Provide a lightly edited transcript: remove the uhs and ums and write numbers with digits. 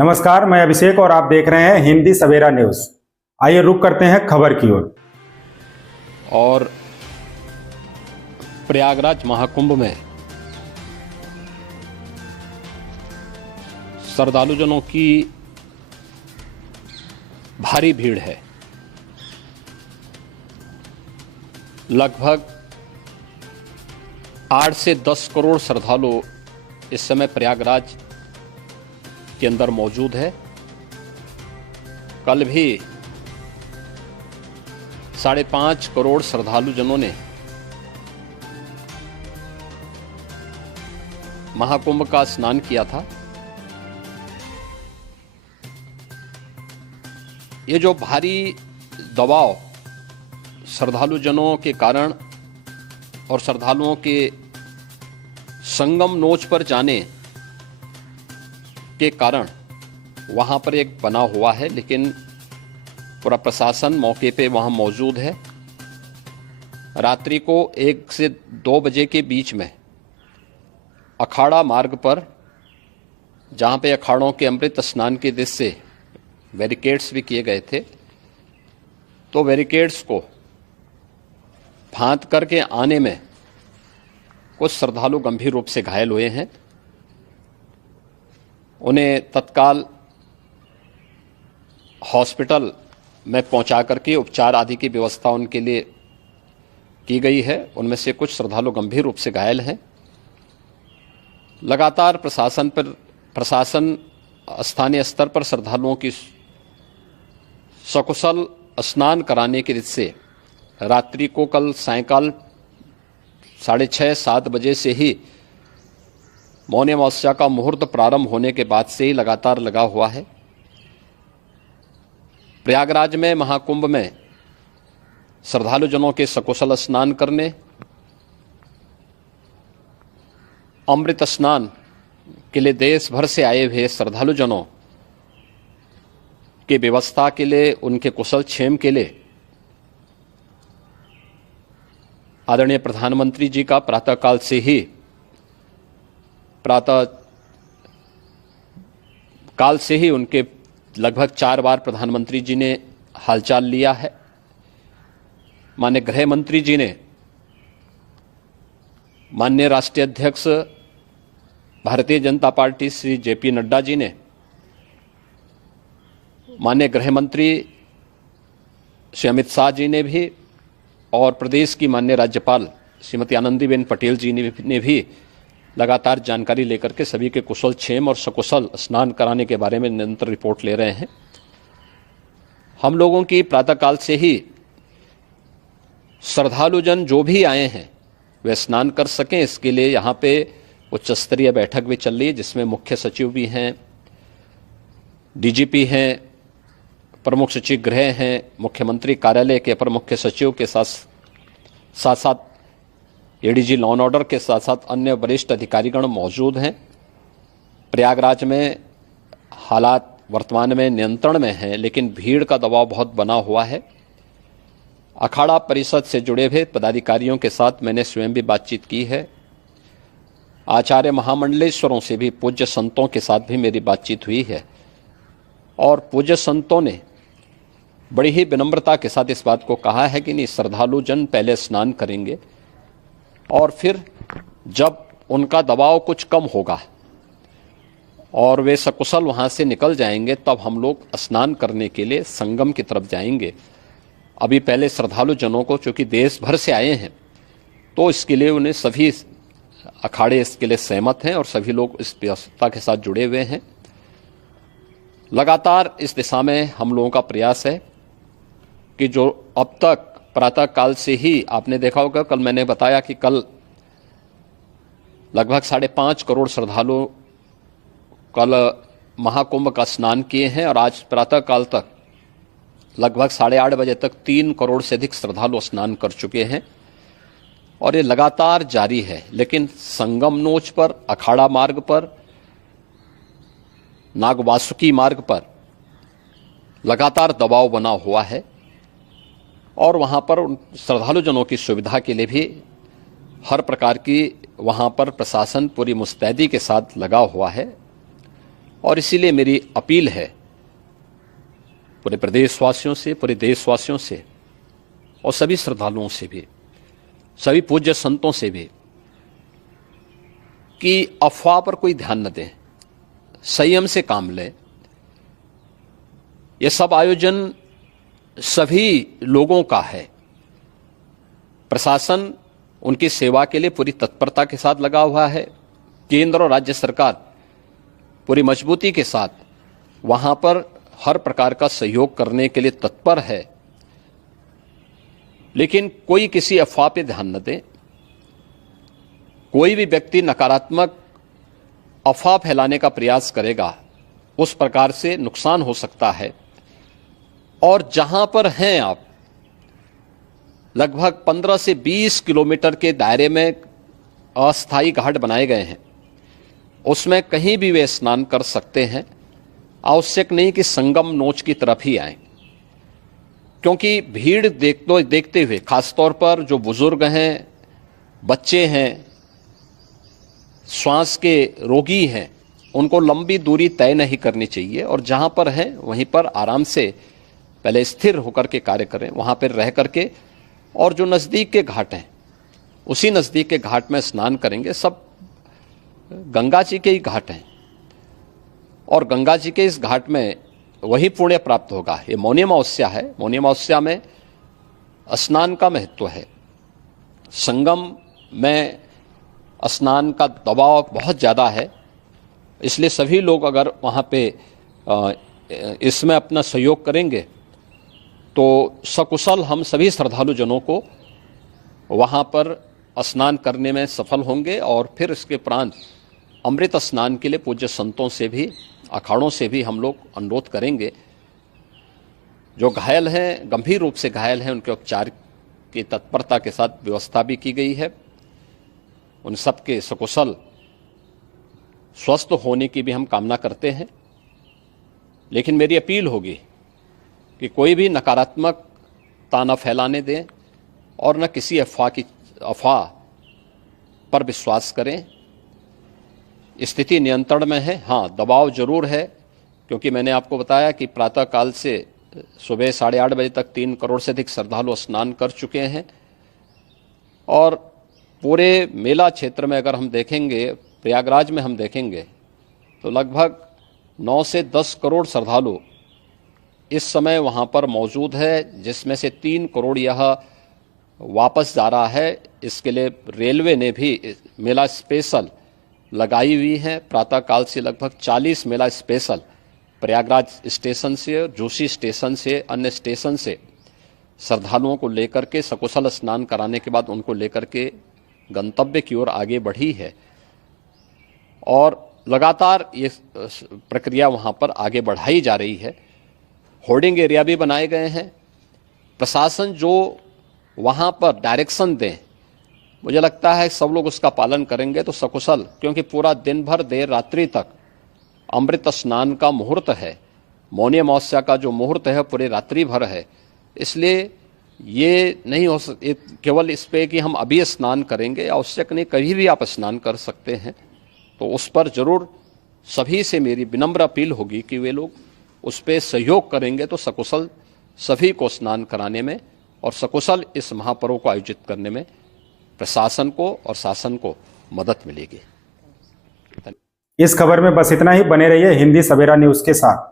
नमस्कार, मैं अभिषेक और आप देख रहे हैं हिंदी सवेरा न्यूज। आइए रुक करते हैं खबर की ओर। और प्रयागराज महाकुंभ में श्रद्धालुजनों की भारी भीड़ है। लगभग 8 से 10 करोड़ श्रद्धालु इस समय प्रयागराज के अंदर मौजूद है। कल भी 5.5 करोड़ श्रद्धालुजनों ने महाकुंभ का स्नान किया था। ये जो भारी दबाव श्रद्धालुजनों के कारण और श्रद्धालुओं के संगम नोच पर जाने के कारण वहां पर एक बना हुआ है, लेकिन पूरा प्रशासन मौके पे वहां मौजूद है। रात्रि को 1 से 2 बजे के बीच में अखाड़ा मार्ग पर, जहां पे अखाड़ों के अमृत स्नान के दृश्य से बैरिकेड्स भी किए गए थे, तो बैरिकेड्स को फांद करके आने में कुछ श्रद्धालु गंभीर रूप से घायल हुए हैं। उन्हें तत्काल हॉस्पिटल में पहुंचा करके उपचार आदि की व्यवस्था उनके लिए की गई है। उनमें से कुछ श्रद्धालु गंभीर रूप से घायल हैं। लगातार प्रशासन स्थानीय स्तर पर श्रद्धालुओं की सकुशल स्नान कराने के दृष्टि से रात्रि को कल सायंकाल 6:30-7 बजे से ही मौनी अमावस्या का मुहूर्त प्रारंभ होने के बाद से ही लगातार लगा हुआ है। प्रयागराज में महाकुंभ में श्रद्धालुजनों के सकुशल स्नान करने, अमृत स्नान के लिए देश भर से आए हुए श्रद्धालुजनों की व्यवस्था के लिए, उनके कुशल क्षेम के लिए आदरणीय प्रधानमंत्री जी का प्रातःकाल से ही उनके लगभग 4 बार प्रधानमंत्री जी ने हालचाल लिया है। माननीय गृह मंत्री जी ने, माननीय राष्ट्रीय अध्यक्ष भारतीय जनता पार्टी श्री जेपी नड्डा जी ने, माननीय गृह मंत्री श्री अमित शाह जी ने भी, और प्रदेश की माननीय राज्यपाल श्रीमती आनंदीबेन पटेल जी ने भी लगातार जानकारी लेकर के सभी के कुशल क्षेम और सकुशल स्नान कराने के बारे में निरंतर रिपोर्ट ले रहे हैं। हम लोगों की प्रातःकाल से ही श्रद्धालुजन जो भी आए हैं वे स्नान कर सकें, इसके लिए यहाँ पे उच्च स्तरीय बैठक भी चल रही है, जिसमें मुख्य सचिव भी हैं, डीजीपी हैं, प्रमुख सचिव गृह हैं, मुख्यमंत्री कार्यालय के अपर मुख्य सचिव के साथ साथ एडीजी लॉ एंड ऑर्डर के साथ साथ अन्य वरिष्ठ अधिकारीगण मौजूद हैं। प्रयागराज में हालात वर्तमान में नियंत्रण में हैं, लेकिन भीड़ का दबाव बहुत बना हुआ है। अखाड़ा परिषद से जुड़े हुए पदाधिकारियों के साथ मैंने स्वयं भी बातचीत की है। आचार्य महामंडलेश्वरों से भी, पूज्य संतों के साथ भी मेरी बातचीत हुई है, और पूज्य संतों ने बड़ी ही विनम्रता के साथ इस बात को कहा है कि नहीं, श्रद्धालु जन पहले स्नान करेंगे और फिर जब उनका दबाव कुछ कम होगा और वे सकुशल वहाँ से निकल जाएंगे, तब हम लोग स्नान करने के लिए संगम की तरफ जाएंगे। अभी पहले श्रद्धालु जनों को, चूँकि देश भर से आए हैं, तो इसके लिए उन्हें सभी अखाड़े इसके लिए सहमत हैं और सभी लोग इस व्यवस्था के साथ जुड़े हुए हैं। लगातार इस दिशा में हम लोगों का प्रयास है कि जो अब तक प्रातःकाल से ही आपने देखा होगा, कल मैंने बताया कि कल लगभग 5.5 करोड़ श्रद्धालु कल महाकुंभ का स्नान किए हैं, और आज प्रातःकाल तक लगभग 8:30 बजे तक 3 करोड़ से अधिक श्रद्धालु स्नान कर चुके हैं, और ये लगातार जारी है। लेकिन संगम नोच पर, अखाड़ा मार्ग पर, नागवासुकी मार्ग पर लगातार दबाव बना हुआ है, और वहाँ पर श्रद्धालुजनों की सुविधा के लिए भी हर प्रकार की वहाँ पर प्रशासन पूरी मुस्तैदी के साथ लगा हुआ है। और इसीलिए मेरी अपील है पूरे प्रदेशवासियों से, पूरे देशवासियों से और सभी श्रद्धालुओं से भी, सभी पूज्य संतों से भी कि अफवाह पर कोई ध्यान न दें, संयम से काम लें। ये सब आयोजन सभी लोगों का है। प्रशासन उनकी सेवा के लिए पूरी तत्परता के साथ लगा हुआ है। केंद्र और राज्य सरकार पूरी मजबूती के साथ वहां पर हर प्रकार का सहयोग करने के लिए तत्पर है। लेकिन कोई किसी अफवाह पे ध्यान न दे। कोई भी व्यक्ति नकारात्मक अफवाह फैलाने का प्रयास करेगा, उस प्रकार से नुकसान हो सकता है। और जहां पर हैं आप, लगभग 15 से 20 किलोमीटर के दायरे में अस्थायी घाट बनाए गए हैं, उसमें कहीं भी वे स्नान कर सकते हैं। आवश्यक नहीं कि संगम नोच की तरफ ही आए, क्योंकि भीड़ देखते हुए खासतौर पर जो बुजुर्ग हैं, बच्चे हैं, श्वास के रोगी हैं, उनको लंबी दूरी तय नहीं करनी चाहिए और जहां पर हैं वहीं पर आराम से पहले स्थिर होकर के कार्य करें, वहां पर रह करके। और जो नज़दीक के घाट हैं, उसी नज़दीक के घाट में स्नान करेंगे। सब गंगा जी के ही घाट हैं और गंगा जी के इस घाट में वही पुण्य प्राप्त होगा। ये मौनी अमावस्या है। मौनी अमावस्या में स्नान का महत्व है। संगम में स्नान का दबाव बहुत ज़्यादा है, इसलिए सभी लोग अगर वहाँ पे इसमें अपना सहयोग करेंगे तो सकुशल हम सभी श्रद्धालु जनों को वहाँ पर स्नान करने में सफल होंगे। और फिर इसके उपरांत अमृत स्नान के लिए पूज्य संतों से भी, अखाड़ों से भी हम लोग अनुरोध करेंगे। जो घायल हैं, गंभीर रूप से घायल हैं, उनके उपचार की तत्परता के साथ व्यवस्था भी की गई है। उन सब के सकुशल स्वस्थ होने की भी हम कामना करते हैं। लेकिन मेरी अपील होगी कि कोई भी नकारात्मकता न फैलाने दें और न किसी अफवाह पर विश्वास करें। स्थिति नियंत्रण में है। हाँ, दबाव जरूर है, क्योंकि मैंने आपको बताया कि प्रातःकाल से सुबह 8:30 बजे तक 3 करोड़ से अधिक श्रद्धालु स्नान कर चुके हैं। और पूरे मेला क्षेत्र में अगर हम देखेंगे, प्रयागराज में हम देखेंगे तो लगभग 9 से 10 करोड़ श्रद्धालु इस समय वहाँ पर मौजूद है, जिसमें से 3 करोड़ यह वापस जा रहा है। इसके लिए रेलवे ने भी मेला स्पेशल लगाई हुई है। प्रातःकाल से लगभग 40 मेला स्पेशल प्रयागराज स्टेशन से, जोशी स्टेशन से, अन्य स्टेशन से श्रद्धालुओं को लेकर के सकुशल स्नान कराने के बाद उनको लेकर के गंतव्य की ओर आगे बढ़ी है। और लगातार ये प्रक्रिया वहाँ पर आगे बढ़ाई जा रही है। होर्डिंग एरिया भी बनाए गए हैं। प्रशासन जो वहाँ पर डायरेक्शन दें, मुझे लगता है सब लोग उसका पालन करेंगे तो सकुशल, क्योंकि पूरा दिन भर देर रात्रि तक अमृत स्नान का मुहूर्त है। मौनी अमावस्या का जो मुहूर्त है पूरे रात्रि भर है। इसलिए ये नहीं हो केवल इस पे कि हम अभी स्नान करेंगे, आवश्यक नहीं, कभी भी आप स्नान कर सकते हैं। तो उस पर जरूर सभी से मेरी विनम्र अपील होगी कि वे लोग उस पर सहयोग करेंगे तो सकुशल सभी को स्नान कराने में और सकुशल इस महापर्व को आयोजित करने में प्रशासन को और शासन को मदद मिलेगी। इस खबर में बस इतना ही। बने रहिए हिंदी सवेरा न्यूज के साथ।